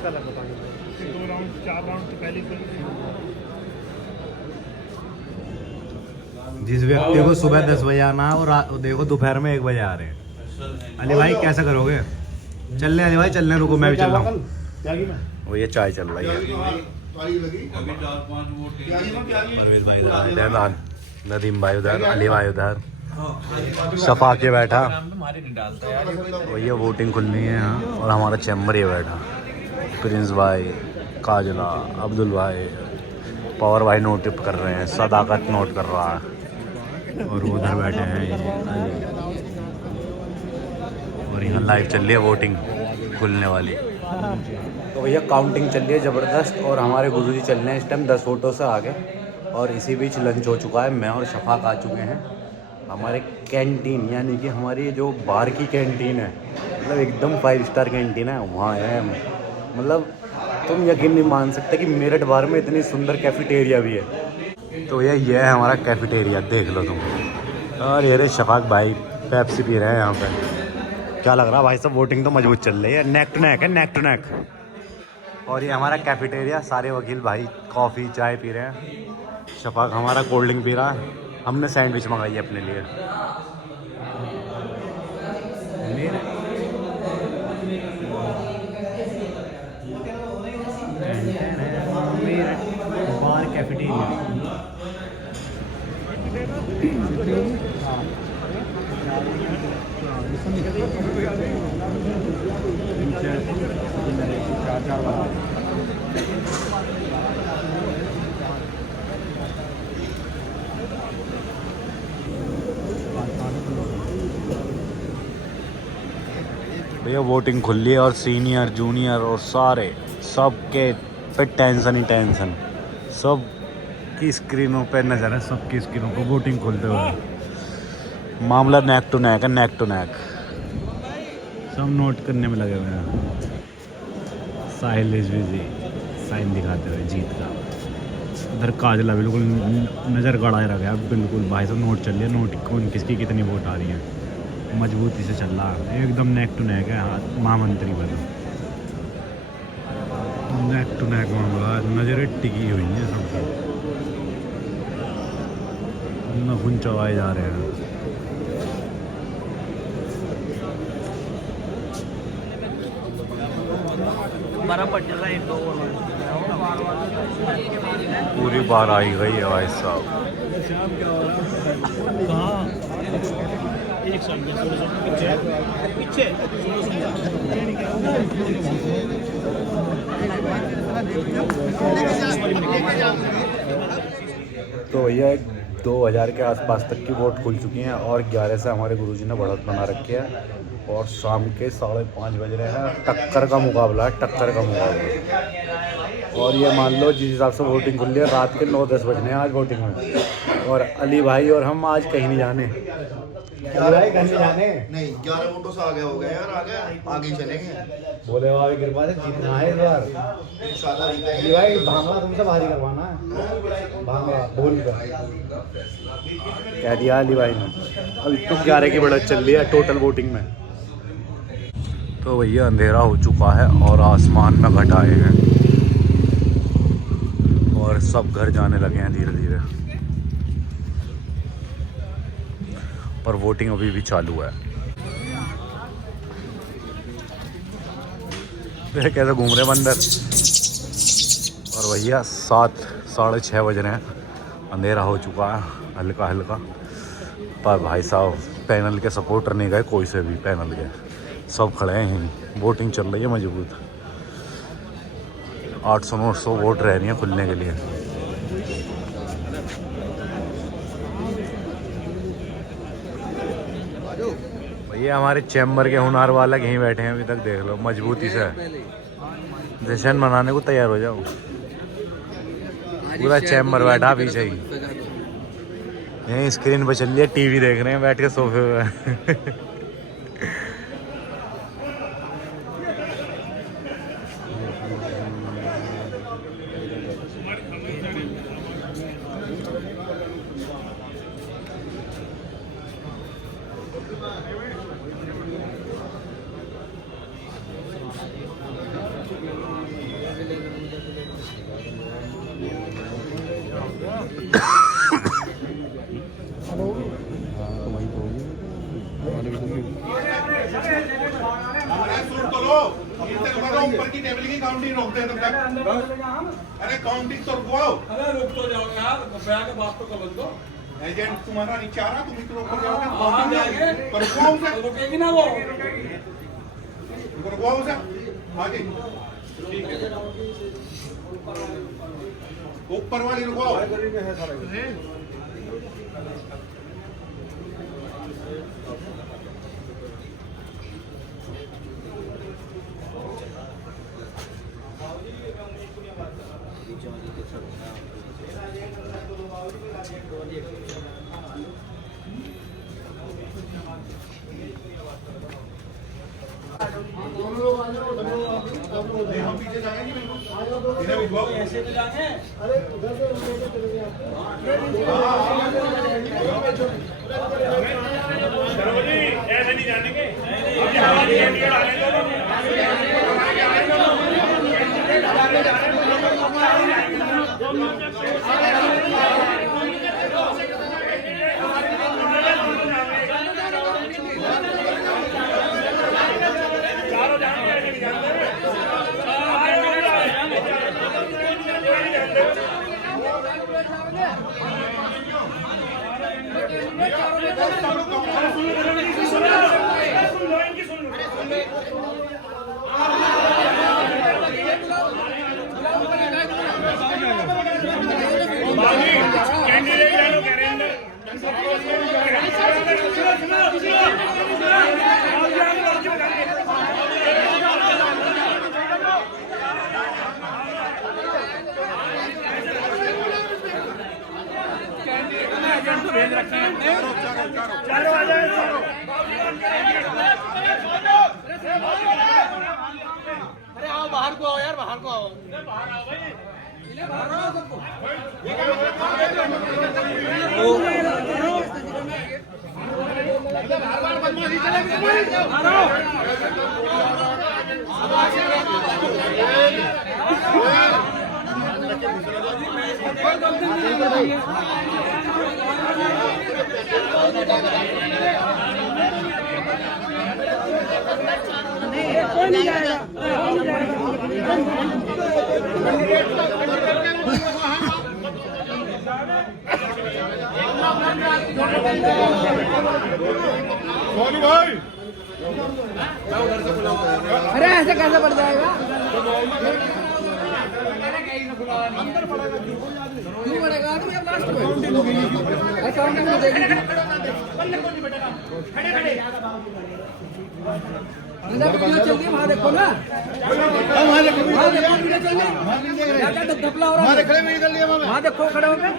उसका अलग बताएंगे। 2 राउंड 4 राउंड तो पहले ही। जिस व्यक्ति को सुबह 10 बजे आना है और देखो दोपहर में 1 बजे आ रहे हैं। अली भाई कैसा करोगे? चल रहे अली भाई, चलने रुको, मैं भी चल रहा हूँ। वो ये चाय चल रही है। परवेज भाई इधर, नदीम भाई उधर, अली भाई उधर, शफा के बैठा। भैया वोटिंग खुलनी है यहाँ और हमारा चैम्बर ये बैठा। प्रिंस भाई, काजला, अब्दुल भाई, पावर भाई नोट कर रहे हैं, सदाकत नोट कर रहा है और वो उधर बैठे हैं ये। और यहाँ लाइव चल रही है वोटिंग खुलने वाली। तो भैया काउंटिंग चल रही है ज़बरदस्त और हमारे गुरुजी चल रहे हैं इस टाइम 10 वोटों से आगे। और इसी बीच लंच हो चुका है, मैं और शफाक आ चुके हैं। हमारे कैंटीन यानी कि हमारी जो बाहर की कैंटीन है, मतलब एकदम 5 स्टार कैंटीन है, वहाँ है हम। मतलब तुम यकीन नहीं मान सकते कि मेरठ बार में इतनी सुंदर कैफेटेरिया भी है। तो भैया ये है हमारा कैफेटेरिया, देख लो तुम। और ये शफाक भाई पेप्सी पी रहे हैं यहाँ पे। क्या लग रहा है भाई साहब, वोटिंग तो मजबूत चल रही है, नेक टू नेक है, नेक टू नेक। और ये हमारा कैफेटेरिया, सारे वकील भाई कॉफ़ी चाय पी रहे हैं। शफाक हमारा कोल्ड ड्रिंक पी रहा है। हमने सैंडविच मंगाई है अपने लिए। बार कैफेटेरिया। भैया वोटिंग खुली है और सीनियर जूनियर और सारे सबके पे टेंशन ही टेंशन। सब की स्क्रीनों पे नज़र है, सबकी स्क्रीनों को वोटिंग खुलते हुए। मामला नेक टू नेक है, नेक टू नेक। सब नोट करने में लगे हुए हैं। साहिल इज बिजी, साइन दिखाते हुए जीत का। उधर काजला बिल्कुल नज़र गड़ाए रखा है बिल्कुल। भाई सब नोट चल रही है, नोट कौन किसकी कितनी वोट आ रही है, मजबूती से चल रहा है, एकदम नेक टू नेक है। हाथ महामंत्री बनो, नेक टू नेक मामला, नज़रें टिकी हुई हैं सबकी, नखून चबाए जा रहे हैं। पूरी बार आई गई है भाई साहब। तो भैया 2000 के आसपास तक की वोट खुल चुकी हैं और 11 से हमारे गुरुजी ने बढ़त बना रखी है। और शाम के 5:30 बज रहे हैं। टक्कर का मुकाबला है, टक्कर का मुकाबला। और ये मान लो जिस हिसाब से वोटिंग खुल रही है, रात के 9-10 बजने हैं आज वोटिंग में। और अली भाई और हम आज कहीं नहीं जाने। भाई कहीं नहीं जाने नहीं, 11 वोटों से आगे हो गए यार, आगे चलेंगे। बोले बाबा की कृपा से जीतना है इस बार। अली भाई भांगड़ा तुमसे भारी करवाना है, भांगड़ा बोल कर कह दिया अली भाई ने। अभी तो 11 की बढ़त चल रही है टोटल वोटिंग में। तो भैया अंधेरा हो चुका है और आसमान में घटाए हैं और सब घर जाने लगे हैं धीरे धीरे। पर वोटिंग अभी भी चालू है। कैसे घूम रहे बंदर। और भैया 7-6:30 बज रहे हैं, अंधेरा हो चुका है हल्का हल्का। पर भाई साहब पैनल के सपोर्टर नहीं गए, कोई से भी पैनल के, सब खड़े हैं। वोटिंग चल रही है मजबूत। 800-900 वोट रह रही हैं खुलने के लिए। भैया हमारे चैम्बर के हुनर वाला यहीं बैठे हैं अभी तक, देख लो मजबूती से। जश्न मनाने को तैयार हो जाओ। पूरा चैम्बर बैठा पीछे ही, यहीं स्क्रीन पर चल रही है, टीवी देख रहे हैं बैठ के सोफे पे। काउंटिंग रोकते हैं तब तक। अरे काउंटिंग तो रुकवाओ। अरे रुक तो जाओ यार, बैग के बात तो कर लो। एजेंट तुम्हारा नीचे आ रहा, तुम इतना ऊपर जाओगे। हाँ, जाएंगे। पर रुकवाओ उसे। रुकेगी ना वो। रुकवाओ उसे। हाँ जी। ठीक है। ऊपर वाली रुकवाओ। हम पीछे जाएंगे बिल्कुल। इन्हें भिजवाओ। ऐसे तो जाएंगे। चलो जी, ऐसे नहीं जानेंगे। हवा नहीं है, टिकट आने दो। चारों जाएंगे, ऐसे नहीं जाते। कैंडिडेट डालो कह रहे हैं अंदर। भेज रखे हैं चारों आ जाए चारों। अरे आओ बाहर को आओ यार, बाहर को आओ। कोई नहीं जाएगा। सोनू भाई। अरे ऐसे कैसे बढ़ जाएगा? क्यों बढ़ेगा? तो ये लास्ट में अकाउंटिंग में देखेंगे। अंदर वीडियो चल रही है, वहाँ देखो ना। वहाँ देखो वीडियो चल रही है। क्या धपला हो रहा है? वहाँ देखो खड़े हो गए।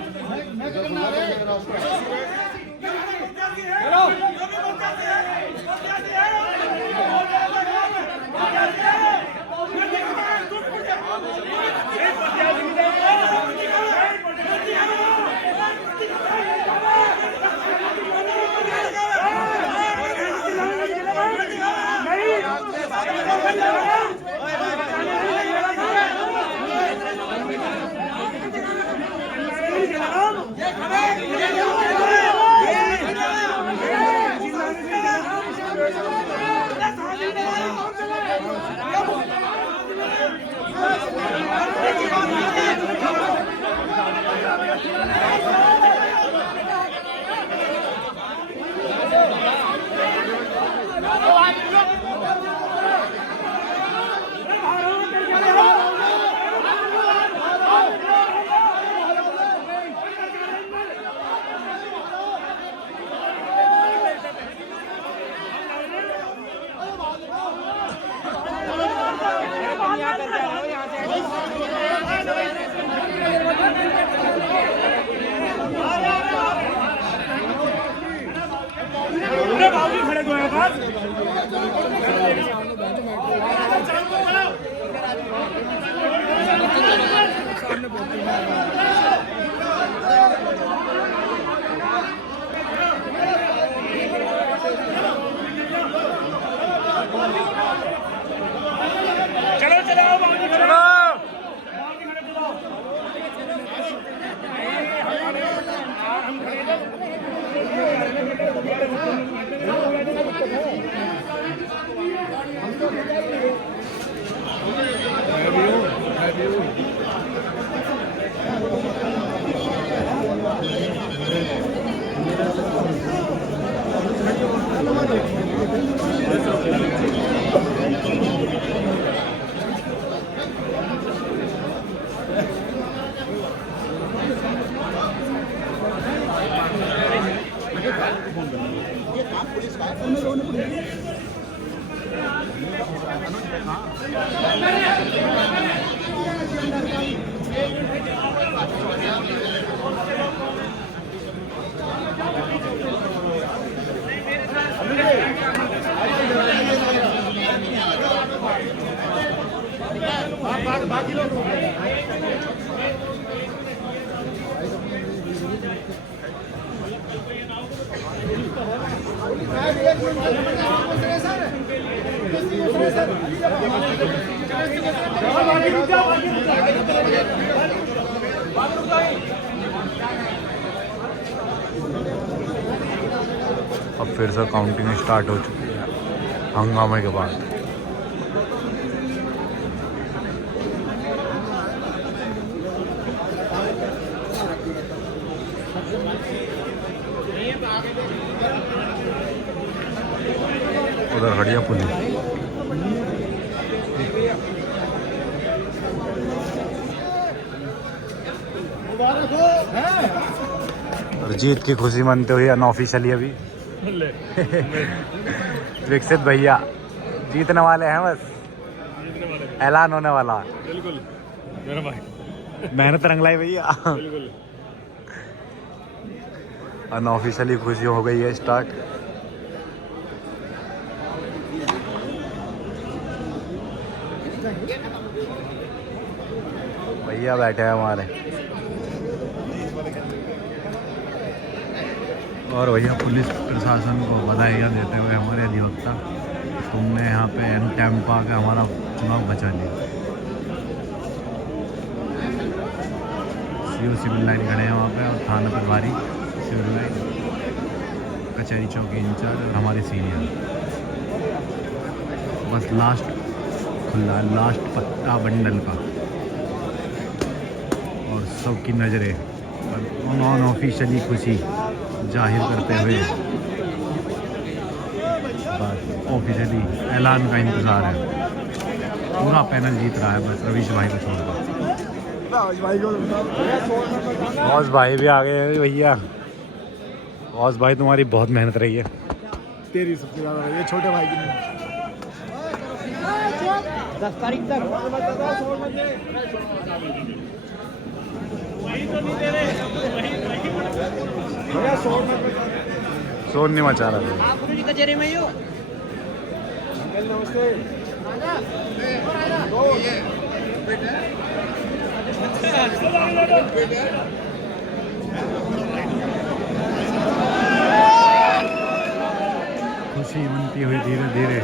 अभी बाकी लोग अब फिर से काउंटिंग स्टार्ट हो चुकी है हंगामे के बाद। उधर खड़ी है पुलिस। और जीत की खुशी मनते हुए अनऑफिशियली अभी विकसित भैया जीतने वाले हैं, बस ऐलान होने वाला। बिल्कुल मेरा भाई मेहनत रंगलाई भैया। बिल्कुल। अनऑफिशियली खुशी हो गई है स्टार्ट। भैया बैठे हैं हमारे और भैया पुलिस प्रशासन को बधाइयाँ देते हुए हमारे अधिवक्ता, तुमने यहाँ पे एन टाइम पा के हमारा चुनाव बचा लिया। सीओ सिविल लाइन खड़े हैं वहाँ पे और थाना प्रभारी सिविल लाइन, कचहरी चौकी इंचार्ज और हमारे सीनियर। बस लास्ट खुला, लास्ट पत्ता बंडल का और सबकी नज़रें नॉन ऑफिशियली खुशी जाहिर करते हुए बस ऑफिशियली ऐलान का इंतज़ार है। पूरा पैनल जीत रहा है, बस रवीश भाई को छोड़कर। गौस भाई भी आ गए हैं भैया। गौस भाई तुम्हारी बहुत मेहनत रही है। तेरी सबसे ज्यादा रही है, छोटे भाई की नहीं। 10 तारीख तक शोर नहीं मचा रहा था। गुरु जी कचहरी में ही हो। नमस्ते। खुशी मनती हुई धीरे धीरे।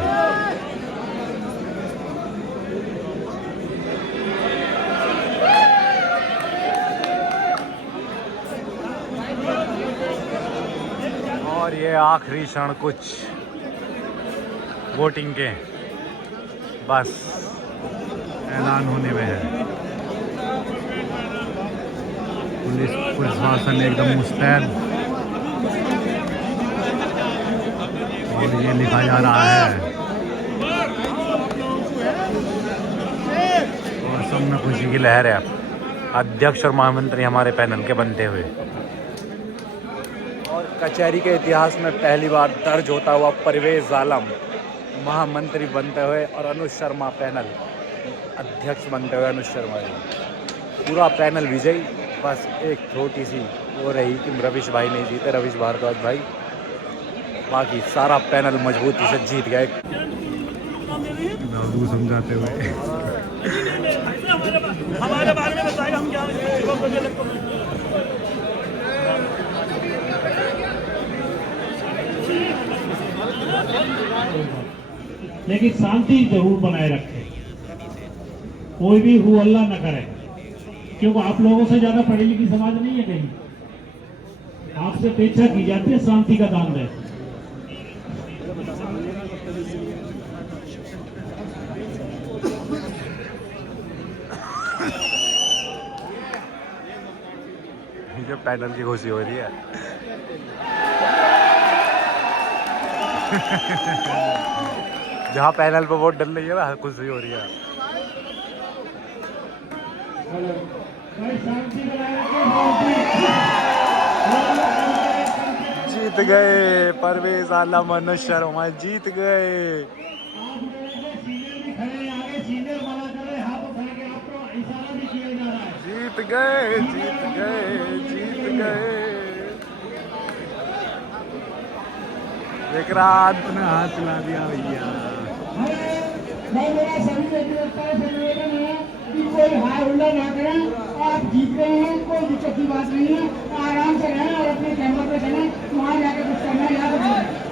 और ये आखिरी क्षण कुछ वोटिंग के बस ऐलान होने में है। पुलिस प्रशासन एकदम मुस्तैद और ये लिखा जा रहा है और सब में खुशी की लहर है। अध्यक्ष और महामंत्री हमारे पैनल के बनते हुए और कचहरी के इतिहास में पहली बार दर्ज होता हुआ परवेज आलम महामंत्री बनते हुए और अनुज शर्मा पैनल अध्यक्ष बनते हुए। अनुज शर्मा जी पूरा पैनल विजयी। बस एक छोटी सी वो रही कि रवीश भाई नहीं जीते, रवीश भारद्वाज भाई, बाकी सारा पैनल मजबूती से जीत गए। समझाते हुए हमारे बारे में बताइए, हम क्या लेकिन शांति जरूर बनाए रखें, कोई भी हु हल्ला न करे, क्योंकि आप लोगों से ज्यादा पढ़ी लिखी समाज नहीं है कहीं। आपसे अपेक्षा की जाती है शांति का दान दे। ये पैनल की खुशी हो रही है। जहाँ पैनल पे वोट डल रही है वह खुशी हो रही है। शांति बनाए रखें। जीत जीत गए परवेज आलम, अनुज शर्मा जीत गए। आप लोगों को सीनियर भी खड़े हैं आगे, सीनियर वाला कर रहे हाथ उठा के, आपको इशारा भी किया जा रहा है। जीत गए जीत गए जीत गए। विक्रांत ने हाथ चला दिया भैया। मैं मेरा सभी व्यक्तिगत से निवेदन है कि कोई हार हुल्ला ना करें। आप जीत गए हैं, कोई दिक्कत की बात नहीं है, आराम से रहें और अपने कैमरे पे चलें, वहाँ जाके कुछ करना याद रखें।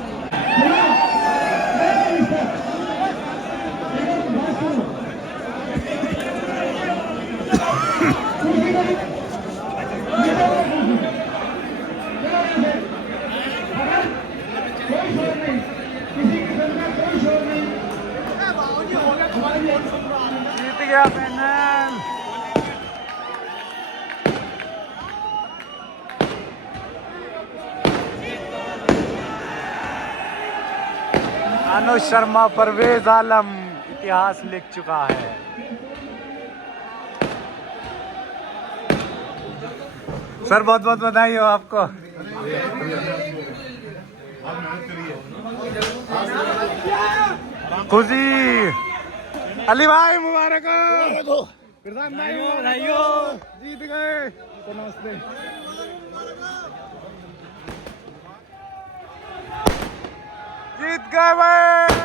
कोई शोर नहीं, किसी किस्म का कोई शोर नहीं। जीत गया पैनल। अनुज शर्मा परवेज आलम इतिहास लिख चुका है। सर बहुत बहुत बधाई हो आपको। खुशी अली भाई मुबारक हो। प्रधान भाई जीत गए। नमस्ते। जीत गए भाई।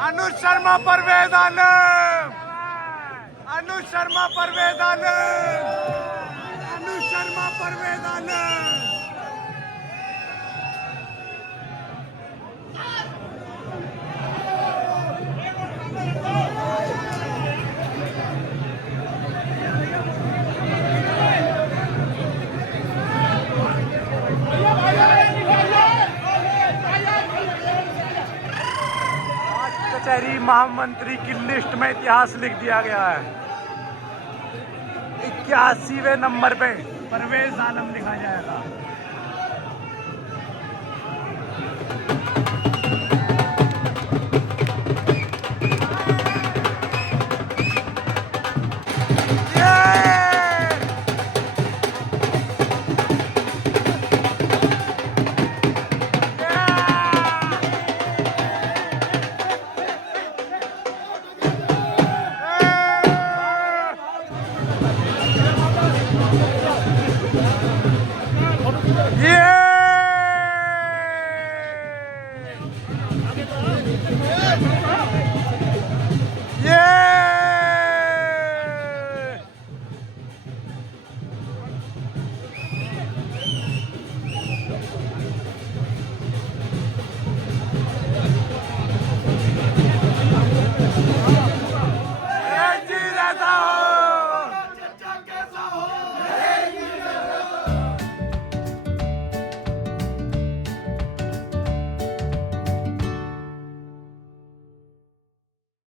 अनुज शर्मा परवेज आलम, अनुज शर्मा परवेज आलम, अनुज शर्मा परवेज आलम। कचहरी महामंत्री की लिस्ट में इतिहास लिख दिया गया है। 81वें नंबर पे परवेज आलम लिखा जाएगा।